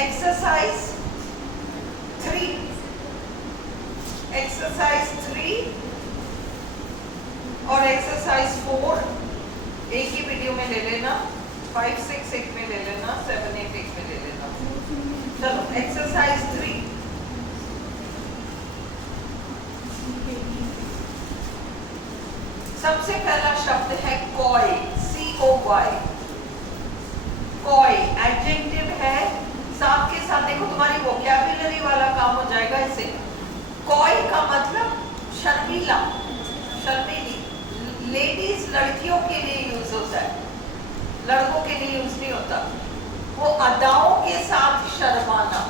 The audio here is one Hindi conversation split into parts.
एक्सरसाइज 3 और एक्सरसाइज 4 एक ही वीडियो में ले लेना, 5, 6 एक में ले लेना, 7, 8 एक में ले लेना। चलो एक्सरसाइज 3। सबसे पहला शब्द है कॉय, COY। कॉय एडजेक्टिव है, साथ के साथ देखो तुम्हारी वोकैबुलरी वाला काम हो जाएगा इससे। कॉय का मतलब शर्मीला, शर्मीली। लेडीज लड़कियों के लिए यूज होता है, लड़कों के लिए यूज नहीं होता। वो अदाओं के साथ शर्माना,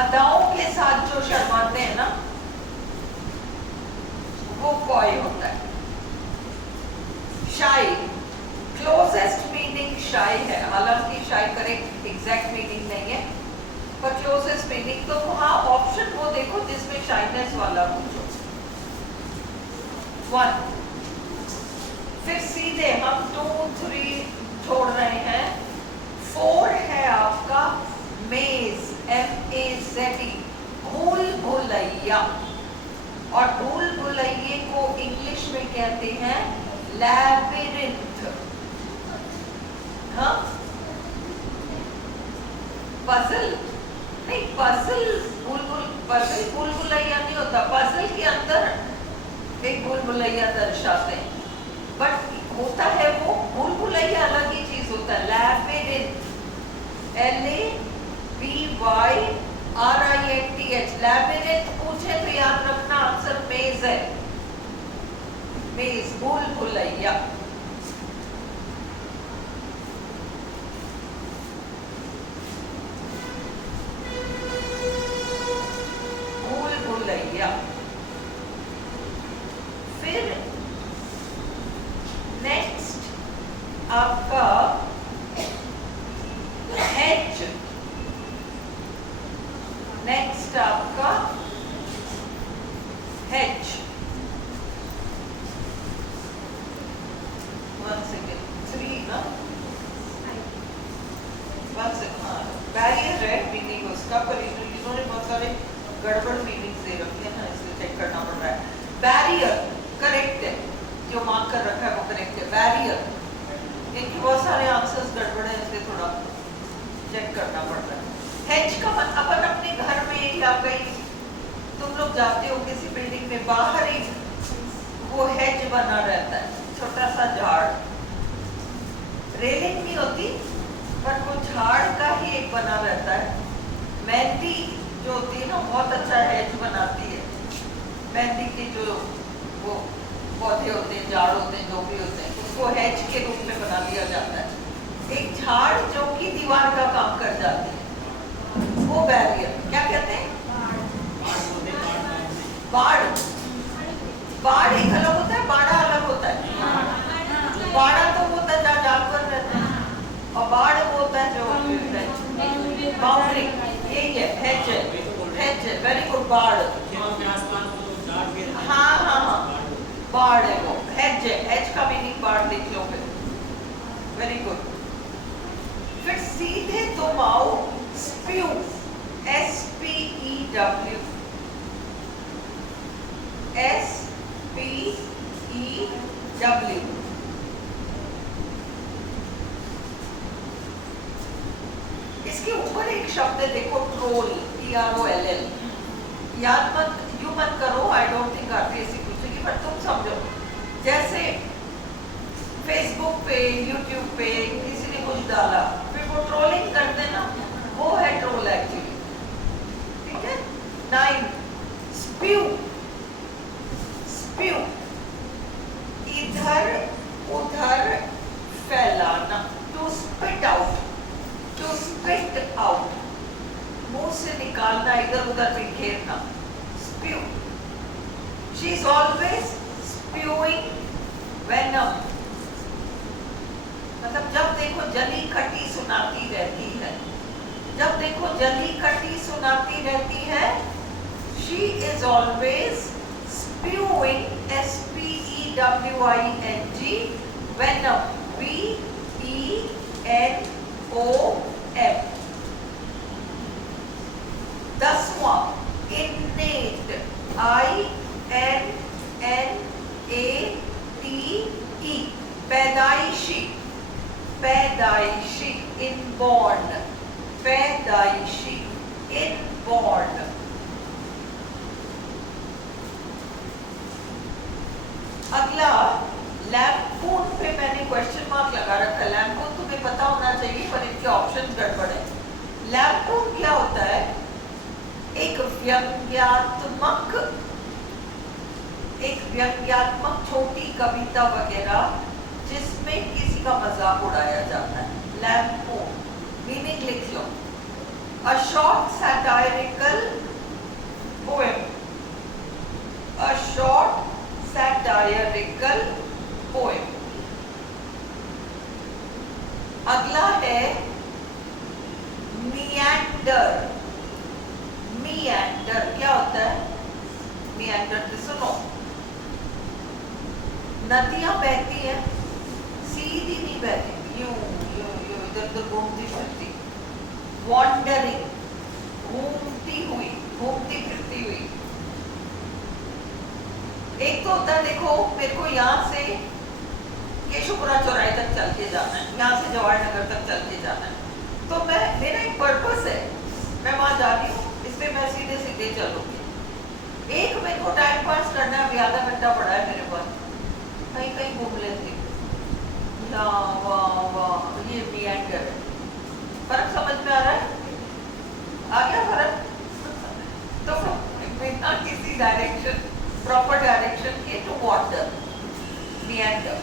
अदाओं के साथ जो शर्माते हैं ना, वो कॉय होता है। शाई, क्लोजेस्ट मीनिंग शाई है, हालांकि शाई करेक्ट एग्जैक्ट मीनिंग नहीं है, पर क्लोजेस्ट मीनिंग। तो वहां ऑप्शन वो देखो जिसमें शाइनेस वाला पूछो। 1, फिर सीधे हम 2, 3 छोड़ रहे हैं। 4 है आपका मेज, MAZE, भूल भुलैया। और भूल भुलैये को इंग्लिश में कहते हैं लैबिरिंथ। हाँ, पजल नहीं, पजल पजल भूल भुलैया नहीं होता। पजल के अंदर एक भूल भुलैया दर्शाते हैं, बट होता है वो भूल भुलैया अलग ही चीज होता है। लैबिरिंथ, LABYRINTH, लैबिरिंथ पूछे तो याद रखना आंसर मेज है, मेज, भूल भुलैया। भूल भुलैया। फिर नेक्स्ट आपका हेज, नेक्स्ट आपका हेज। 1 सेकेंड, 3 ना, 1 सेकेंड। हाँ, बैरियर है मीनिंग उसका, पर इन्होंने बहुत सारे गड़बड़ मीनिंग्स दे रखे हैं ना, इसलिए चेक करना पड़ रहा है। बैरियर करेक्ट है, जो मार्क कर रखा है वो करेक्ट है, बैरियर। इनके बहुत सारे आंसर्स गड़बड़ है, इसलिए थोड़ा चेक करना पड़ रहा है। हेज का मतलब अपन अपने घर में या कहीं तुम लोग जाते हो किसी बिल्डिंग में, बाहर ही वो हेज बना रहता है, छोटा सा झाड़, रेलिंग नहीं होती पर वो झाड़ का ही एक बना रहता है। मेहंदी जो होती है ना, बहुत अच्छा हेज बनाती है। मेहंदी के जो वो पौधे होते हैं, झाड़ होते हैं, जो भी होते हैं, उसको हेज के रूप में बना लिया जाता है। एक झाड़ जो कि दीवार का काम कर जाती है, वो बैरियर। क्या कहते हैं? बाड़। बाड़ एक अलग होता है, बाड़ा अलग होता है। बाड़ा तो वो होता है जहाँ जानवर रहते हैं, और बाड़ वो होता है जो बाउंड्री। यही है हेज, हेज है। वेरी गुड, बाड़। हाँ हाँ हाँ, बाड़ है वो, हेज है। हेज का मीनिंग बाड़ लिख लो फिर। Very good. फिर सीधे तुम आओ स्प्यू, SPEW, SPEW। इसके ऊपर एक शब्द है देखो, ट्रोल, TROLL। याद मत, यू मत करो, आई डोंट थिंक RPSC पूछेगी, पर तुम समझो। जैसे फेसबुक पे, यूट्यूब पे किसी ने कुछ डाला, फिर वो ट्रोलिंग करते ना, वो है ट्रोल एक्चुअली। ठीक है। 9, स्प्यू, स्प्यू, इधर उधर फैलाना, to spit out, to spit out, मुंह से निकालना, इधर उधर बिखेरना, spew. She is always spewing venom, मतलब जब देखो जली कटी सुनाती रहती है, जब देखो जली कटी सुनाती रहती है। She is always spewing, SPEWING, venom, VENOM, M. 10वां innate, INNATE, पैदाइशी, पैदाइशी, इनबॉर्न, पैदाइशी, इनबॉर्न। अगला लैम्पून पे मैंने क्वेश्चन मार्क लगा रखा है। लैम्पून तुम्हें पता होना चाहिए पर इनके ऑप्शंस गड़बड़ है। लैम्पून क्या होता है? एक व्यंग्यात्मक छोटी कविता वगैरह जिसमें किसी का मजाक उड़ाया जाता है। लैम्पून मीनिंग लिख लो, a short satirical poem, a short satirical poem. अगला है मिएंडर। मिएंडर क्या होता है? मिएंडर तो सुनो, नदियां बहती हैं, सीधी नहीं बहती, यूं यूं यूं इधर उधर घूमती फिरती, वॉन्डरिंग, घूमती हुई, घूमती फिरती हुई। एक तो होता है, देखो मेरे को यहाँ से केशवपुरा चौराहे तक चल के जाना है, यहाँ से जवाहर नगर तक चल के जाना है, तो मेरा एक पर्पस है, मैं वहां जा रही हूँ, इसलिए मैं सीधे सीधे चलूंगी। एक मेरे को टाइम पास करना है, अभी आधा घंटा पड़ा है मेरे पास, कहीं कहीं घूम लेती हूँ। वाह वाह, ये मिएंडर है। फर्क समझ में आ रहा है? आ गया फर्क? तो बिना किसी डायरेक्शन, प्रॉपर डायरेक्शन के टू वाटर, मिएंडर।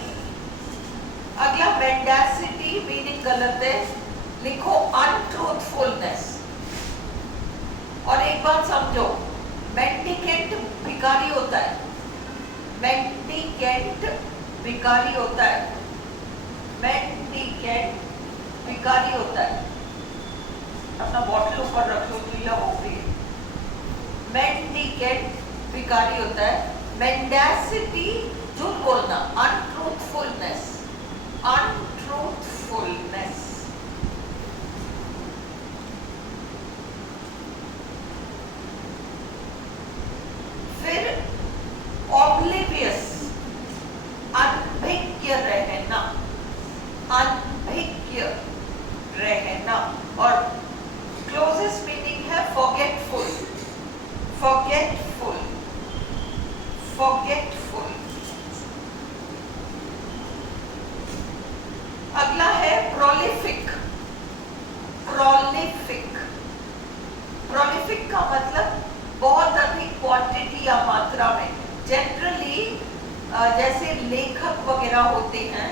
अगला मेंडासिटी, मीनिंग गलत है, लिखो अनट्रूथफुलनेस। और एक बात समझो, मेंडिकेंट भिखारी होता है, मेंडिकेंट भिखारी होता है, मेंडिकेंट भिखारी होता है। अपना बॉटल ऊपर रखो तो यह हो गई। मेंडिकेंट भिखारी होता है। मेंडासिटी झूठ बोलना, अनट्रूथफुलनेस, अनट्रूथफुलनेस। फिर ऑब्लिवियस, अनभिज्ञ रहना, अनभिज्ञ रहना। और क्लोजेस्ट मीनिंग है फॉरगेटफुल, फॉरगेटफुल, फॉरगेटफुल। अगला है प्रोलिफिक, प्रोलिफिक। प्रोलिफिक का मतलब बहुत अधिक क्वांटिटी या मात्रा में। जनरली जैसे लेखक वगैरह होते हैं,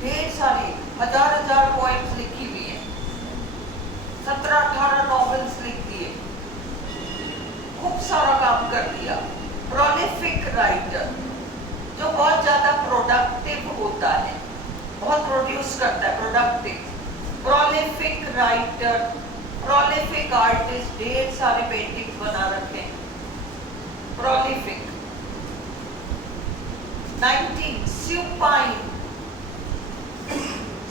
ढेर सारी हजार पोएम्स लिखी हुई है, 17-18 नॉवेल्स लिख दिए, खूब सारा काम कर दिया। प्रोलिफिक राइटर जो बहुत ज्यादा प्रोडक्टिव होता है, बहुत प्रोड्यूस करता है, productive. Prolific writer, prolific artist, ढेर सारे पेंटिंग्स बना रखे हैं, प्रोलिफिक। 19 सुपाइन।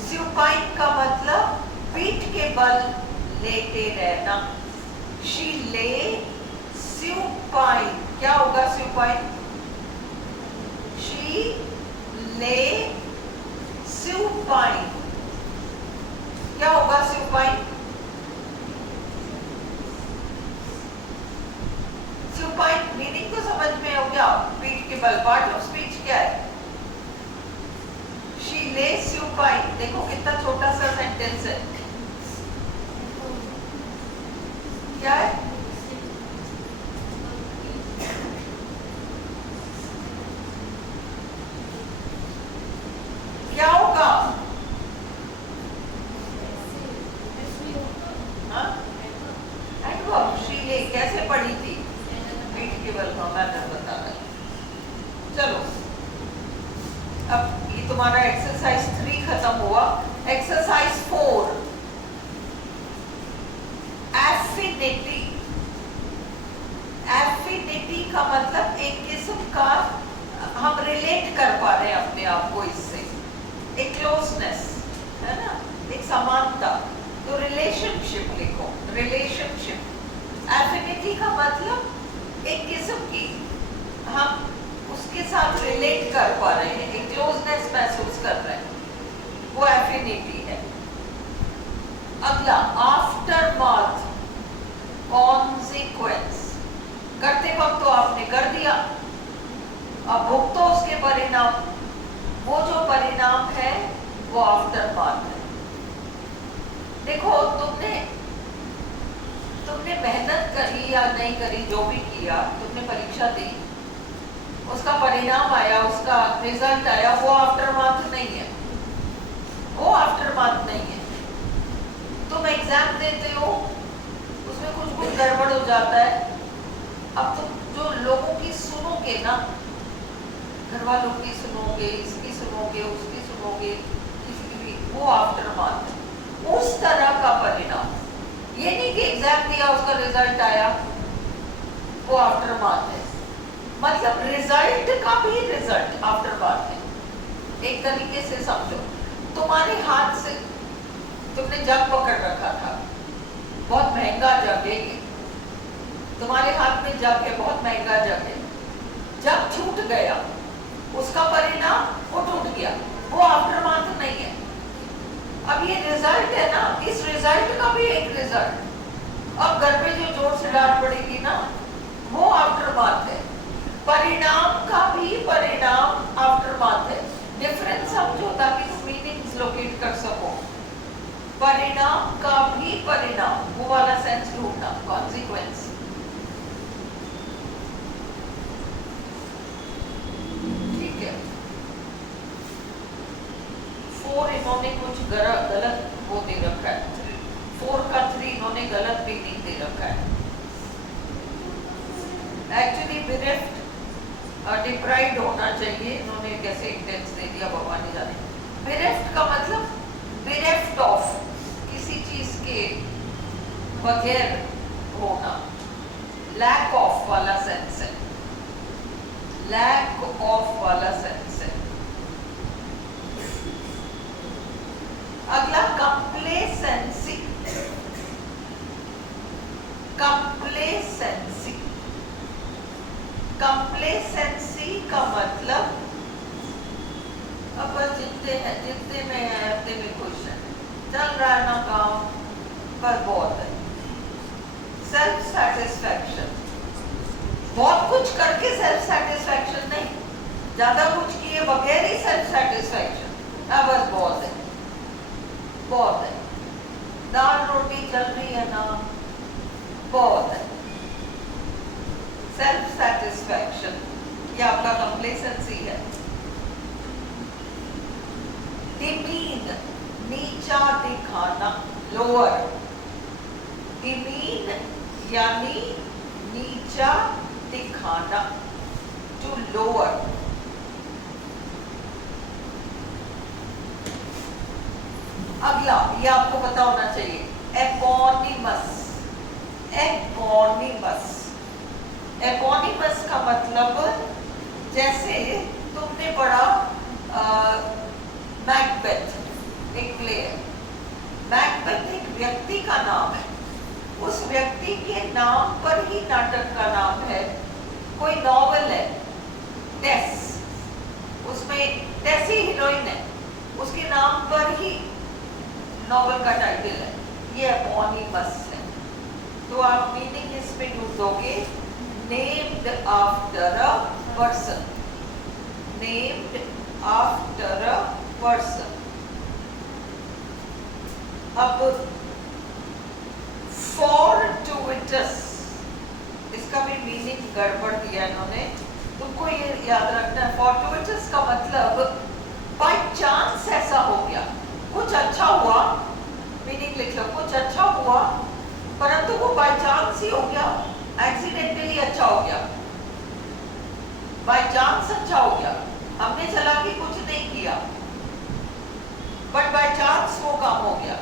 सुपाइन का मतलब पीठ के बल लेटे रहना। शी ले सुपाइन, क्या होगा सुपाइन? शी ले सुपाइन, क्या होगा सुपाइन? सुपाइन मीनिंग तो समझ में हो गया, पीठ के बल। पार्ट ऑफ स्पीच क्या है? शी ले सुपाइन। देखो कितना छोटा सा सेंटेंस है, क्या है? क्या होगा? एडवर्ब। शी ले कैसे पढ़ी थी? पीठ के बल का, मैं बता रही। चलो अब ये तुम्हारा एक्सरसाइज 3 खत्म हुआ। Exercise 4, affinity. एफिनिटी का मतलब एक किस्म का हम रिलेट कर पा रहे हैं अपने आप को इससे, एक क्लोजनेस है ना, एक समानता। तो रिलेशनशिप लिखो, रिलेशनशिप। एफिनिटी का मतलब एक किस्म की हम उसके साथ रिलेट कर पा रहे हैं, एक क्लोजनेस महसूस कर रहे हैं, वो एफिनिटी है। अगला आफ्टर मार्थ, कॉन्सिक्वेंस। करते वक्त तो आपने कर दिया, अब भुगतो उसके परिणाम, वो जो परिणाम है वो आफ्टर मार्थ है। देखो तुमने मेहनत करी या नहीं करी, जो भी किया, तुमने परीक्षा दी, उसका परिणाम आया, उसका रिजल्ट आया, वो आफ्टर मार्थ नहीं है, वो आफ्टर मार्थ नहीं है। तुम एग्जाम देते हो, उसमें कुछ गड़बड़ हो जाता है, अब तुम जो लोगों की सुनोगे ना, घर वालों की सुनोगे, इसकी सुनोगे, उसकी सुनोगे, किसी की भी, वो आफ्टर मार्थ है। उस तरह का परिणाम, ये नहीं कि एग्जाम दिया उसका रिजल्ट आया, वो आफ्टर मार्थ है। मतलब रिजल्ट का भी रिजल्ट आफ्टर मार्थ है। एक तरीके से समझो, तुम्हारे हाथ से तुमने जग पकड़ रखा था, बहुत महंगा जग है ये, तुम्हारे हाथ में जग है, बहुत महंगा जग है, जग छूट गया, उसका परिणाम वो टूट गया, वो आफ्टर मार्थ नहीं है। अब ये रिजल्ट है ना, इस रिजल्ट का भी एक रिजल्ट, अब घर पे जो जोर से डांट पड़ेगी ना, वो आफ्टर मार्थ है। परिणाम का भी परिणाम आफ्टर मार्थ है। डिफरेंस समझो ताकि तुम मीनिंग्स लोकेट कर सको। परिणाम का भी परिणाम, वो वाला सेंस ढूंढना, कॉन्सिक्वेंस। ठीक है। 4 इन्होंने कुछ गलत वो दे रखा है, 4 का 3 इन्होंने गलत मीनिंग दे रखा है। एक्चुअली bereft, डिप्राइव्ड होना चाहिए, इन्होंने कैसे इंटेंस दे दिया भगवान ही जाने। bereft का मतलब bereft of, किसी चीज के बगैर होना, लैक ऑफ वाला सेंस है, लैक ऑफ वाला सेंस है। अगला कंप्लेसेंसी, कंप्लेसेंसी, कंप्लेसेंसी का मतलब अब जितने में है अपने में खुश है, चल रहा है ना काम, पर बहुत है। सेल्फ सेटिस्फैक्शन, बहुत कुछ करके सेल्फ सेटिस्फैक्शन नहीं, ज्यादा कुछ किए बगैर ही सेल्फ सेटिस्फैक्शन, बस बहुत है, बहुत है, दाल रोटी चल रही है ना, बहुत है। सेल्फ सेटिस्फैक्शन, ये आपका कंप्लेसेंसी है। डिमीन, नीचा दिखाना, लोअर। डिमीन यानी नीचा दिखाना, टू लोअर। अगला ये आपको पता होना चाहिए, एपोनिमस। एपोनिमस, एपोनिमस का मतलब जैसे तुमने पढ़ा मैकबेथ, एक प्ले है, मैकबेथ एक व्यक्ति का नाम है, उस व्यक्ति के नाम पर ही नाटक का नाम है। कोई नॉवेल है, टेस, उसमें टेस ही हीरोइन है, उसके नाम पर ही नॉवेल का टाइटल है, ये एपोनिमस है। तो आप मीनिंग इसमें ढूंढोगे, named after a person, named after a person. अब fortuitous, इसका भी मीनिंग गड़बड़ दिया इन्होंने, तुमको ये याद रखना है। fortuitous का मतलब बाय चांस ऐसा हो गया, कुछ अच्छा हुआ, मीनिंग लिख लो, कुछ अच्छा हुआ परंतु वो बाय चांस ही हो गया, एक्सीडेंटली अच्छा हो गया, बाय चांस अच्छा हो गया, हमने चालाकी कुछ नहीं किया, बट बाय चांस वो काम हो गया।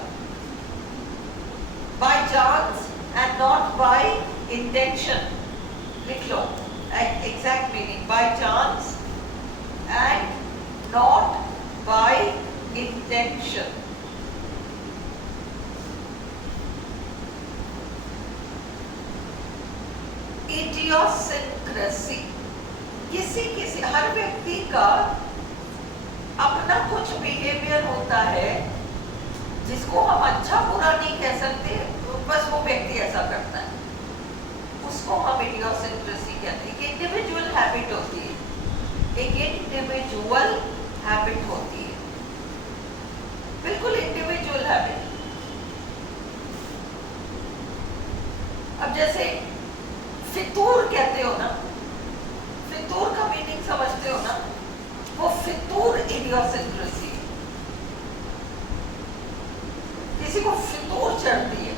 By chance and not by intention, लिख लो exact meaning, by chance and not by intention. Idiosyncrasy, किसी किसी हर व्यक्ति का अपना कुछ बिहेवियर होता है जिसको हम अच्छा बुरा नहीं कह सकते, बस वो व्यक्ति ऐसा करता है, उसको हम इडियोसिंक्रेसी कहते हैं। इंडिविजुअल हैबिट होती है, एक इंडिविजुअल हैबिट होती है, बिल्कुल इंडिविजुअल हैबिट। अब जैसे फितूर कहते हो ना, फितूर का मीनिंग समझते हो ना, वो फितूर इडियोसिंक्रेसी। किसी को फितूर चढ़ती है,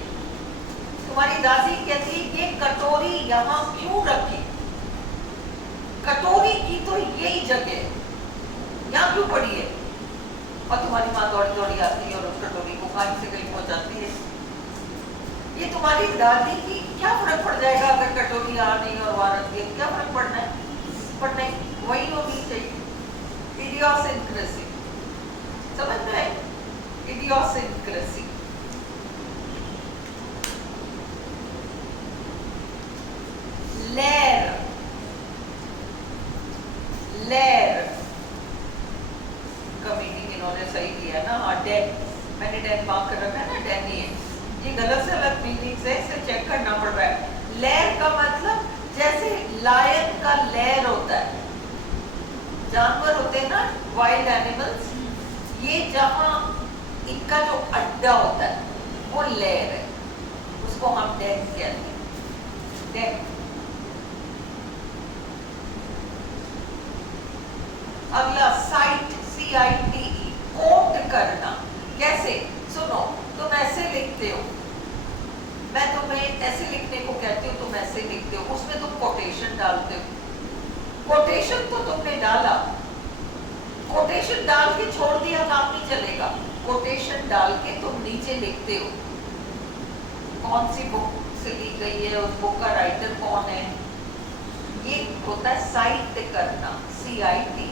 तुम्हारी दादी कहती है ये कटोरी यहाँ क्यों रखी, कटोरी की तो यही जगह यहाँ क्यों पड़ी है, और तुम्हारी माँ दौड़ी दौड़ी आती है और उस कटोरी को कहीं से कहीं पहुंचाती है। ये तुम्हारी दादी की क्या फर्क पड़ जाएगा अगर कटोरी आ नहीं और वहां रख दी, क्या फर्क पड़ना है, पड़ना है, वही होनी चाहिए। इडियोसिंक्रेसी समझ में आई, इडियोसिंक्रेसी। लेर, लेर का मीनिंग इन्होंने सही दिया ना, हाँ डेन, मैंने डेन मार्क कर रखा है ना, डेन ही है, ये गलत से अलग मीनिंग से इसे चेक करना पड़ रहा है। लेर का मतलब जैसे लायन का लेर होता है, जानवर होते हैं ना वाइल्ड एनिमल्स, ये जहां इनका जो अड्डा होता है वो लेर है, उसको हम डेन कहते हैं, डेन। अगला साइट, CITE, कोट करना। कैसे, सुनो, तुम ऐसे लिखते हो, मैं तुम्हें ऐसे लिखने को कहती हूँ, तुम ऐसे लिखते हो, उसमें तुम कोटेशन डालते हो, कोटेशन तो तुमने डाला, कोटेशन डाल के छोड़ दिया काम नहीं चलेगा, कोटेशन डाल के तुम नीचे लिखते हो कौन सी बुक से ली गई है, उस बुक का राइटर कौन है, ये होता है साइट करना, CITE।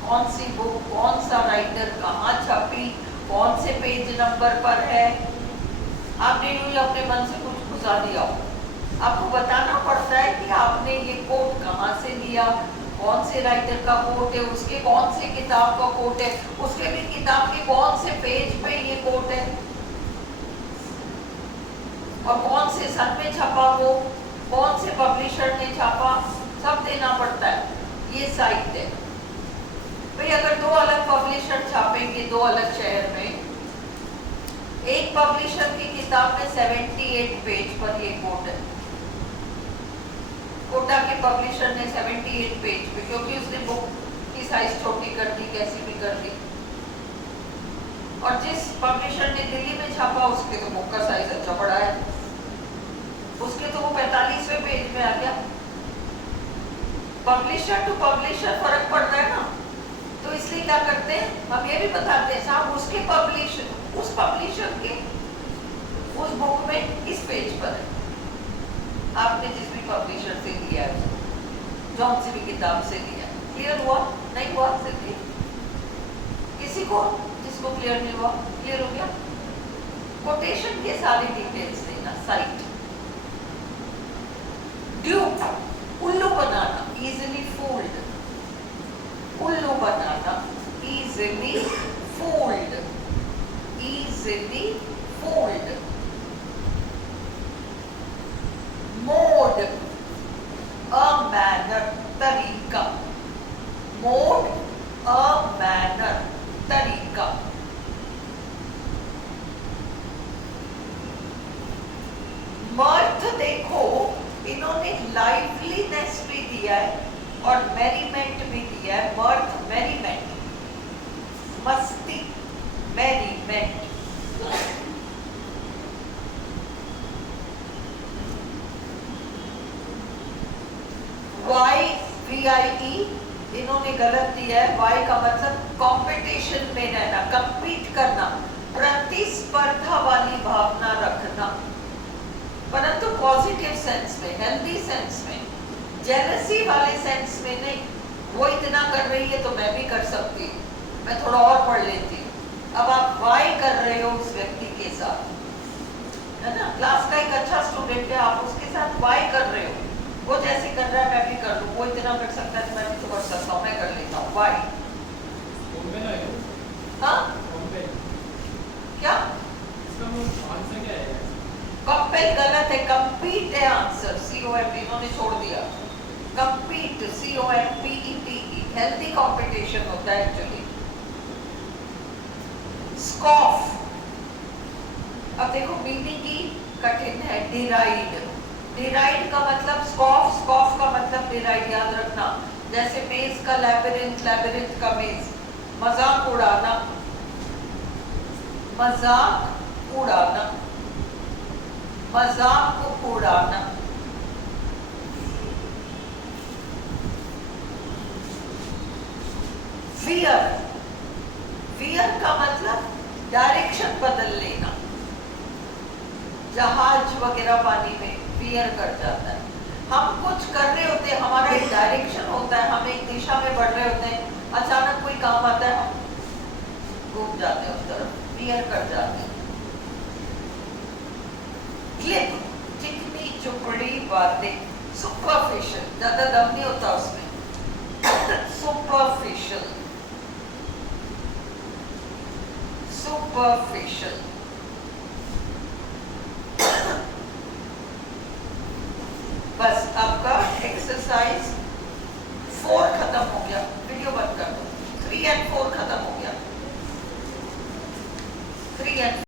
कौन सी बुक, कौन सा राइटर, कहाँ छपी, कौन से पेज नंबर पर है, आपने यूं अपने मन से कुछ घुसा दिया हो, आपको बताना पड़ता है कि आपने ये कोट कहाँ से लिया, कौन से राइटर का कोट है, उसके कौन से किताब का कोट है, उसके भी किताब के कौन से पेज पे ये कोट है, और कौन से सन में छपा, वो कौन से पब्लिशर ने छापा, सब देना पड़ता है। ये साइट है भाई। अगर दो अलग पब्लिशर छापेंगे दो अलग शहर में, एक पब्लिशर की किताब में 78 पेज पर ये कोट है, कोटा के पब्लिशर ने 78 पेज पे, क्योंकि उसने बुक की साइज छोटी कर दी, कैसी भी कर दी, और जिस पब्लिशर ने दिल्ली में छापा उसके तो बुक का साइज अच्छा बड़ा है, उसके तो वो 45वें पेज में आ गया। पब्लिशर टू पब्लिशर फर्क पड़ता है ना, तो इसलिए क्या करते हैं, हम ये भी बताते हैं साहब उसके पब्लिशर, उस पब्लिशर के उस बुक में इस पेज पर है, आपने जिस भी पब्लिशर से लिया है, जौन सी भी किताब से लिया। क्लियर हुआ, नहीं हुआ सिद्धि, किसी को जिसको क्लियर नहीं हुआ, क्लियर हो गया। कोटेशन के सारी डिटेल्स देना। साइट, ड्यूप, उल्लू बनाना, इजिली फूल्ड, उल्लू बनाना, easily fooled, easily fooled। Mode, a manner, तरीका, mode, a manner, तरीका। मर्थ देखो, इन्होंने लाइवलीनेस भी दिया है और मेरीमेंट भी दिया है। मर्थ, मेरीमेंट, मस्ती, मेरीमेंट। वाई, VIE, इन्होंने गलत दिया है। वाई का मतलब कंपटीशन में रहना, कंपीट करना, प्रतिस्पर्धा वाली भावना रखना, परंतु पॉजिटिव सेंस में, हेल्दी सेंस में, जेलसी वाले सेंस में नहीं। वो इतना कर रही है तो मैं भी कर सकती हूँ, मैं थोड़ा और पढ़ लेती हूँ। अब आप वाई कर रहे हो उस व्यक्ति के साथ, है ना, क्लास का एक अच्छा स्टूडेंट है, आप उसके साथ वाई कर इतना कर सकता है, मैं भी तो कर सकता हूँ, मैं कर लेता हूँ। वाई? हाँ क्या आंसर क्या है? कंपेल गलत है, compete है आंसर। COMP इन्होंने छोड़ दिया। compete, COMPETE, हेल्थी कंपटीशन होता है एक्चुअली। स्कॉफ, अब देखो मीनिंग की कठिन है। डिराइड, डिराइड का मतलब स्कॉफ, स्कॉफ का मतलब डिराइड, याद रखना। जैसे मेज का लैबिरिंथ, लैबिरिंथ का मेज। मजाक उड़ाना, मजाक उड़ाना, मजाक उड़ाना। फियर, फियर का मतलब डायरेक्शन बदल लेना। जहाज वगैरह पानी में फियर कर जाता है। हम कुछ कर रहे होते हैं, हमारा एक डायरेक्शन होता है, हम एक दिशा में बढ़ रहे होते हैं, अचानक कोई काम आता है, हम घूम जाते हैं उस तरफ, फियर कर जाते हैं। क्लिप, चिकनी चुपड़ी बातें। सुपरफिशियल, ज्यादा दम नहीं होता उसमें। Superficial, superficial. बस आपका एक्सरसाइज 4 खत्म हो गया। वीडियो बंद कर दो। 3 और 4 खत्म हो गया। 3 और